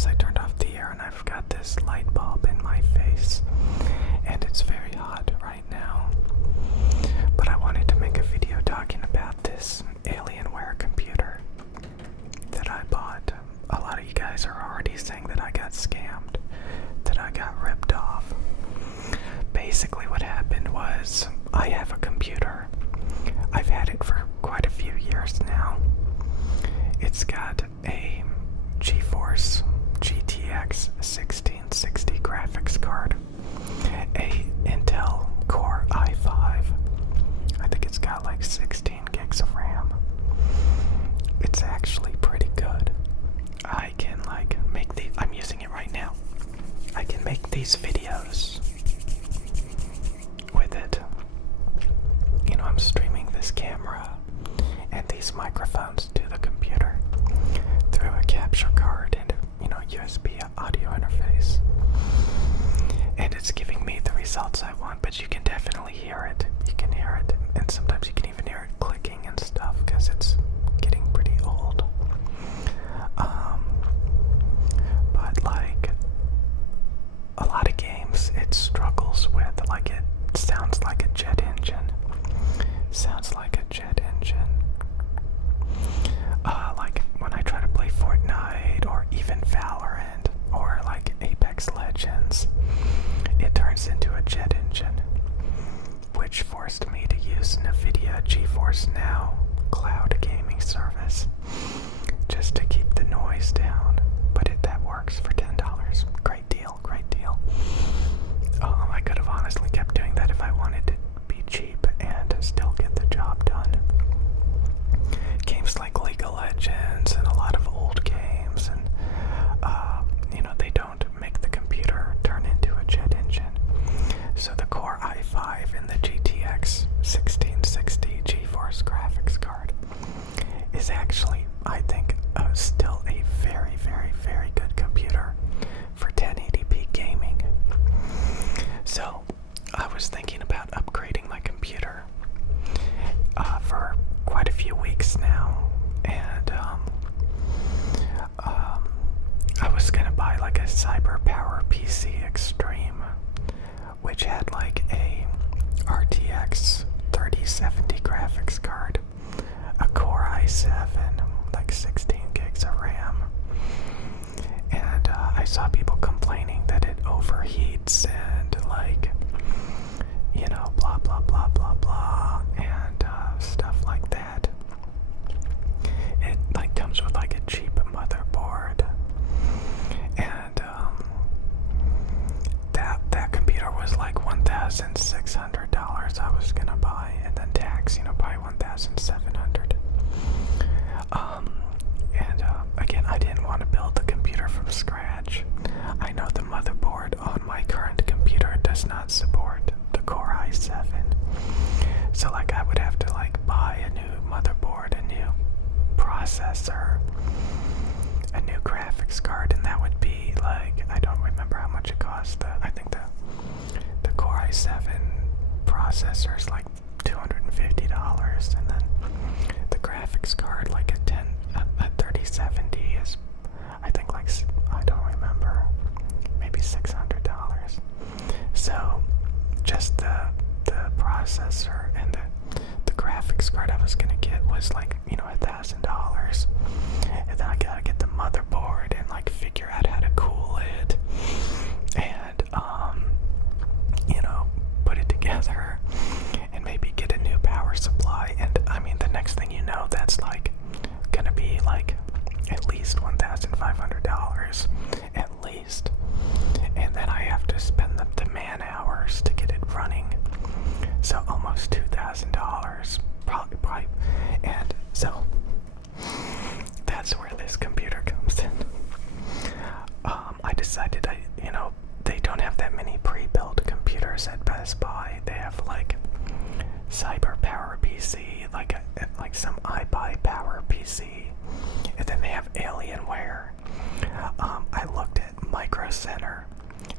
because I turned off the air and I've got this light bulb in my face and it's very hot right now. But I wanted to make a video talking about this Alienware computer that I bought. A lot of you guys are already saying that I got scammed, that I got ripped off. Basically what happened was I have a computer. I've had it for quite a few years now. It's got a GeForce GTX 1660 graphics card, a Intel Core i5. I think it's got like 16 gigs of RAM. It's actually pretty good. I can I'm using it right now. I can make these videos with it. You know, I'm streaming this camera and these microphones to the computer through a capture card and, USB audio interface. And it's giving me the results I want, but you can definitely hear it. You can hear it, and sometimes you can even hear it clicking and stuff because it's getting pretty old. But like a lot of games, it struggles with, it sounds like a jet engine. Sounds like a jet engine. Like when I try to play Fortnite or even Valorant or like Apex Legends, it turns into a jet engine, which forced me to use NVIDIA GeForce Now cloud gaming service just to keep the noise down. But that works for $10. Great deal, great deal. I could have honestly kept doing that if I wanted to be cheap and still get the job done. Games like League of Legends and a lot of old games, and they don't make the computer turn into a jet engine. So the Core i5 and the GTX 1660 GeForce graphics card is actually, I think, still a very, very, very good computer for 1080p gaming. So I was thinking about upgrading my computer for quite a few weeks now, and I was gonna buy like a Cyber Power PC Extreme, which had like a RTX 3070 graphics card, a Core i7, like 16 gigs of RAM, and I saw people complaining that it overheats and blah blah blah blah blah and stuff like that. It comes with like a cheap motherboard, and that computer was like $1,600 I was gonna buy, and then tax, probably $1,700. And again, I didn't want to build the computer from scratch. I know the motherboard on my current computer does not support the Core i7, so I would have to buy a new motherboard, a new processor, a new graphics card, and that would be I don't remember how much it cost. I think the Core i7 processor is like $250, and then the graphics card, a 3070 is, I think I don't remember, maybe $600. So just the processor and the graphics card I was gonna get was $1,000, and then I gotta get the motherboard and figure out how to cool it and put it together and maybe get a new power supply. And the next thing you know, that's gonna be at least $1,500 at least, and then I have to spend the man hours to get it running, so almost $2,000 probably. And so that's where this computer comes in. I decided they don't have that many pre-built computers at Best Buy. They have Cyber Power PC, like some iBuy Power PC, and then they have Alienware. I looked at Micro Center,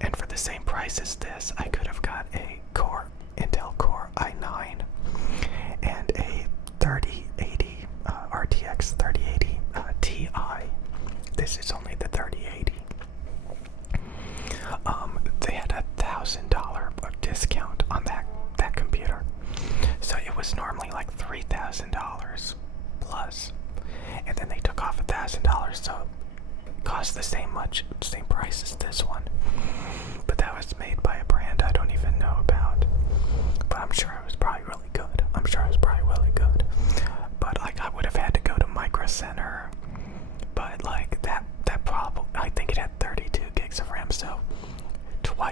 and for the same price as this, I could have got a Intel Core i9 and a 3080 RTX 3080 Ti. This is only the 3080.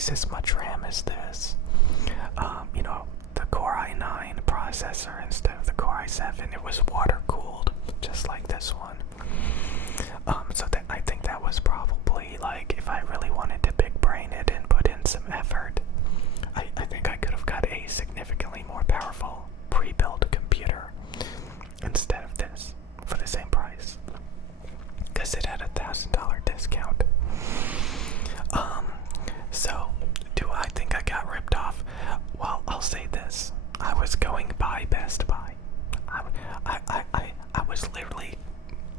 twice as much RAM as this. You know, the Core i9 processor instead of the Core i7. It was water cooled, just like this one. So I think that was probably, like, if I really wanted to big brain it and put in some effort, I think I could have got a significantly more powerful pre-built computer instead of this for the same price, because it had $1,000 discount. So do I think I got ripped off? Well, I'll say this: I was going by Best Buy. I was literally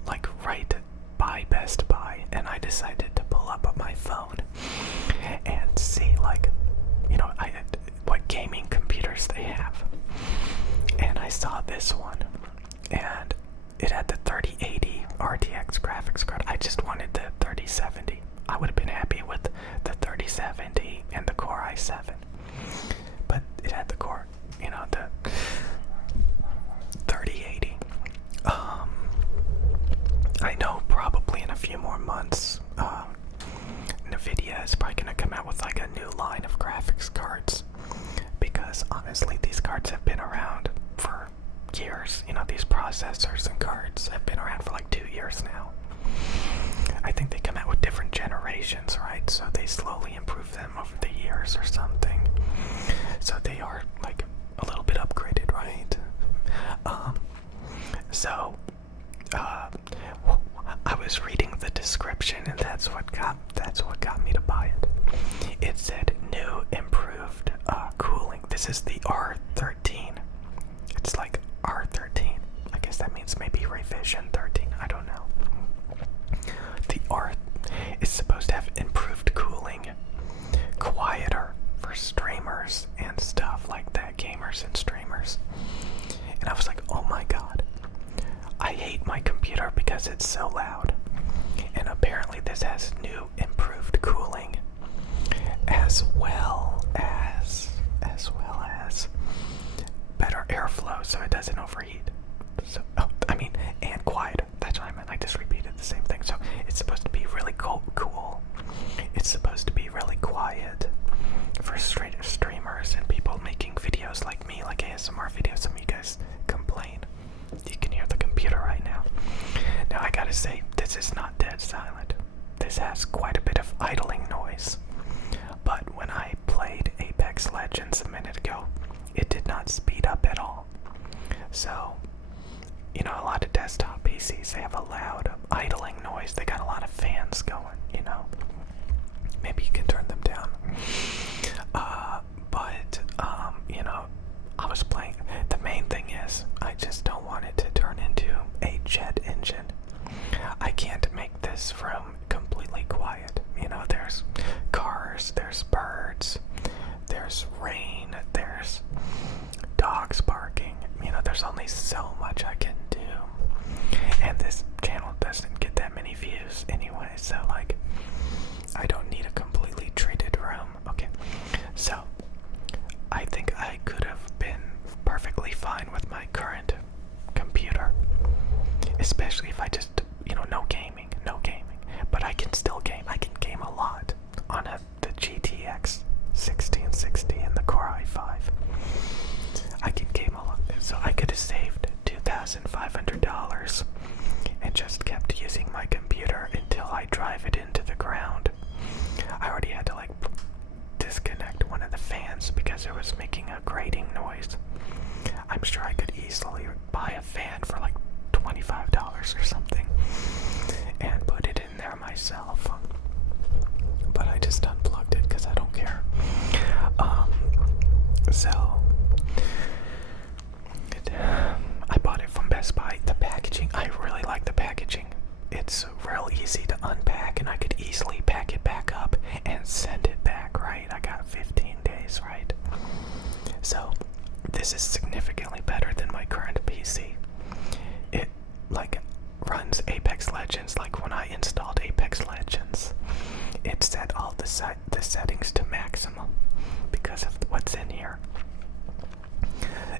like right by Best Buy, and I decided to pull up my phone and see, like, you know, what gaming computers they have. And I saw this one, and it had the 3080 RTX graphics card. I just wanted the 3070. I would have been happy with the 3070 and the Core i7. But it had the Core, you know, the 3080. I know probably in a few more months, Nvidia is probably going to come out with like a new line of graphics cards, because honestly these cards have been around for years. You know, these processors and cards have been around for like 2 years now. I think they come out with different generations, right? So they slowly improve them over the years or something. So they are like a little bit upgraded, right? I was reading the description, and that's what got me to buy it. It said new improved cooling. This is the R13. It's like R13. I guess that means maybe revision 13. I don't know. The R is supposed to have improved cooling, quieter for streamers and stuff like that, gamers and streamers. And I was like, oh my god, I hate my computer because it's so loud. And apparently this has new improved cooling, as well as better airflow so it doesn't overheat. So, and quieter. That's what I meant. I just repeated the same thing. So it's supposed to be really cool. It's supposed to be really quiet for streamers and people making videos like me, like ASMR videos. Some of you guys complain. You can hear the computer right now. Now I gotta say, this is not dead silent. This has quite a bit of idling noise. But when I played Apex Legends a minute ago, it did not speed up at all. So, you know, a lot of desktop PCs, they have a loud idling noise. They got a lot of fans going, you know. Maybe you can turn them down. You know, I was playing. The main thing is, I just don't want it to turn into a jet engine. I can't make this room completely quiet. You know, there's cars, there's birds, there's rain, there's dogs barking. You know, there's only so much I can do. And this channel doesn't get that many views anyway, so, like, I don't need a completely treated room. Okay, so I think I could have been perfectly fine with my current computer, especially if I just, you know, no gaming. But I can still game. I can game a lot on the GTX 1660 and the Core i5. I can game a lot. So I could have saved $2,500 and just kept using my computer until I drive it into the ground. I already had to, like, disconnect one of the fans because it was making a grating noise. I'm sure I could easily buy a fan for like $25 or something and put it in there myself. But I just unplugged it because I don't care. I bought it from Best Buy. The packaging, I really like the packaging. It's real easy to unpack, and I could easily pack it back up and send it back, right? I got 15 days, right? So this is significantly better than my current PC. It, like, runs Apex Legends. Like, when I installed Apex Legends, it set all the settings to maximum because of what's in here.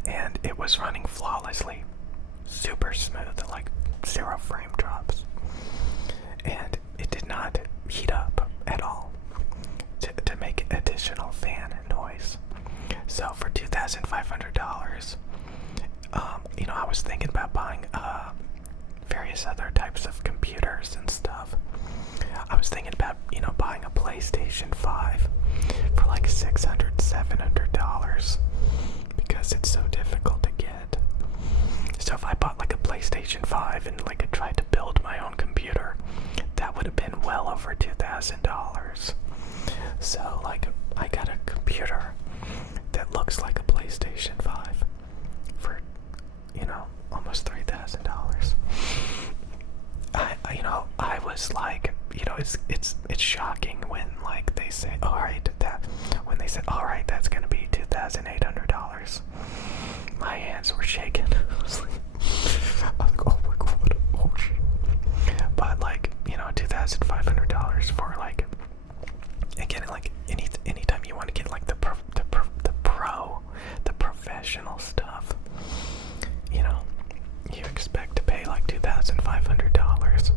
And it was running flawlessly, super smooth, like 0 frame drops. And it did not heat up at all. To various other types of computers and stuff. I was thinking about, buying a PlayStation 5 for like $600, $700 because it's so difficult to get. So if I bought like a PlayStation 5 and like I tried to build my own computer, that would have been well over $2,000. So like I got a computer that looks like a PlayStation 5 for, almost $3,000. I was like, it's shocking when like they say, when they said, all right, that's gonna be $2,800. My hands were shaking. I was like, oh my god, oh shit. But like, $2,500 for like, again, like anytime you want to get like the professional stuff, you expect to pay like $2,500.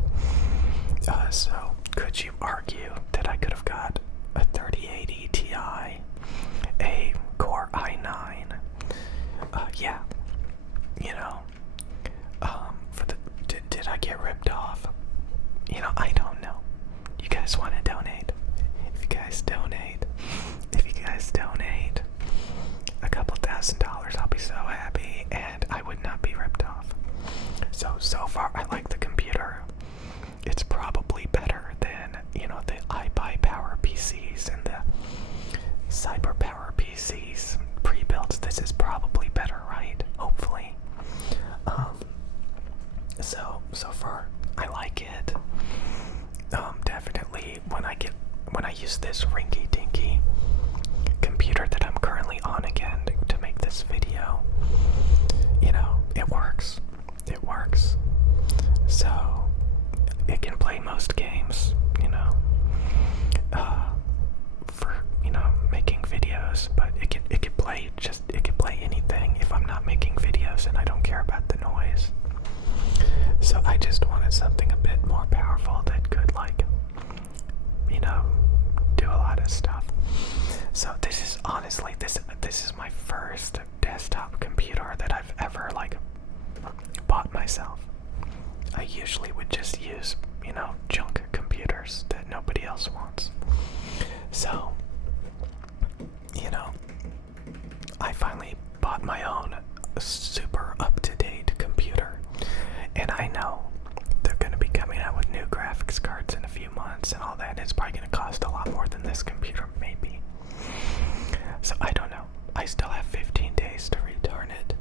So could you argue that I could have got a 3080 Ti, a Core i9? Yeah, did I get ripped off? I don't know. You guys want to donate? If you guys donate a couple $1,000, I'll be so happy, and I would not be ripped off. So far, I like the computer. It's probably better than, the iBuy Power PCs and the Cyber Power PCs pre-built. This is probably better, right? Hopefully. So far, I like it. Definitely when I use this rinky-dinky computer that I'm currently on again to make this video, it works. It works. So it can play most games, for making videos, but it can play anything if I'm not making videos and I don't care about the noise. So I just wanted something a bit more powerful that could do a lot of stuff. So this is honestly this is my first desktop computer that I've ever bought myself. I usually would just use, junk computers that nobody else wants. So, I finally bought my own super up-to-date computer. And I know they're going to be coming out with new graphics cards in a few months and all that. And it's probably going to cost a lot more than this computer, maybe. So I don't know. I still have 15 days to return it.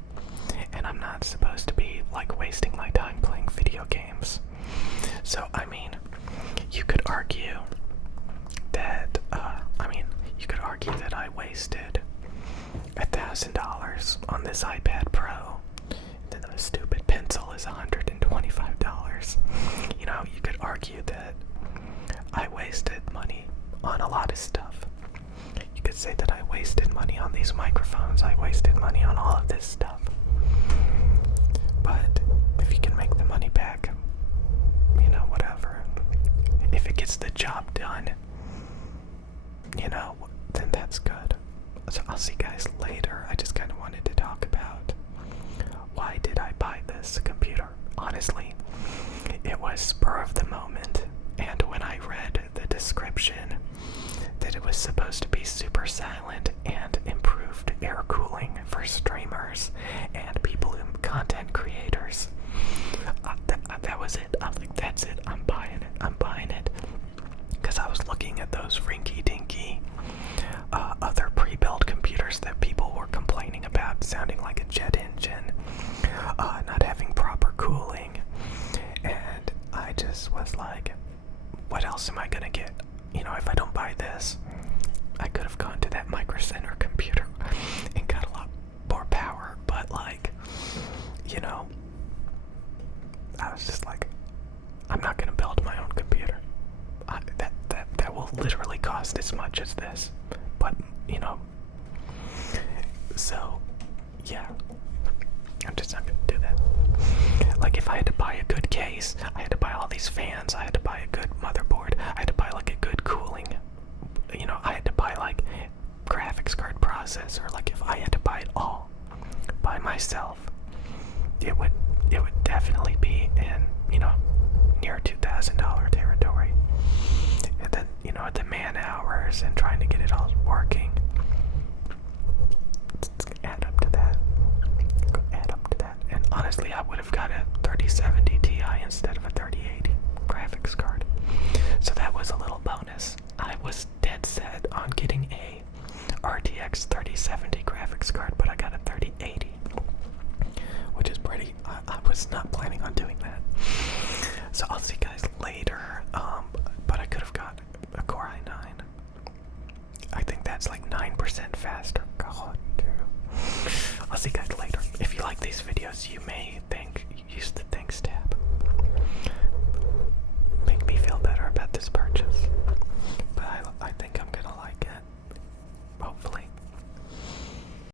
And I'm not supposed to be wasting my time playing video games. So I mean, you could argue that I wasted $1,000 on this iPad Pro. Then the stupid pencil is $125. You could argue that I wasted money on a lot of stuff. You could say that I wasted money on these microphones. I wasted money on all of this stuff. But if you can make the money back, whatever. If it gets the job done, then that's good. So I'll see you guys later. I just kind of wanted to talk about why did I buy this computer. Honestly, it was spur of the moment, and when I read the description that it was supposed to be super silent and improved air cooling for streamers and people in content creators, that was it. I was like, that's it. I'm buying it. Because I was looking at those rinky-dinky other pre-built computers that people were complaining about sounding like a jet engine, not having proper cooling, and I just was like, what else am I gonna get? If I don't buy this, I could have gone to that Micro Center computer and got a lot more power, but I was just like, I'm not gonna build my own computer. That will literally cost as much as this, but so yeah, I'm just not gonna do that. If I had to buy a good case, I had to buy all these fans, I had to buy a good motherboard, I had to buy a good cooling, I had to buy graphics card processor. If I had to buy it all by myself, it would definitely be in hours and trying to get it all working. Let's add up to that. Go add up to that. And honestly, I would have got a 3070 Ti instead of a 3080 graphics card. So that was a little bonus. I was dead set on getting a RTX 3070 graphics card, but I got a 3080, which is pretty. I was not planning on doing that. So I'll see you guys later. But I could have got a Core i9. I think that's like 9% faster. God, dude. I'll see you guys later. If you like these videos, you may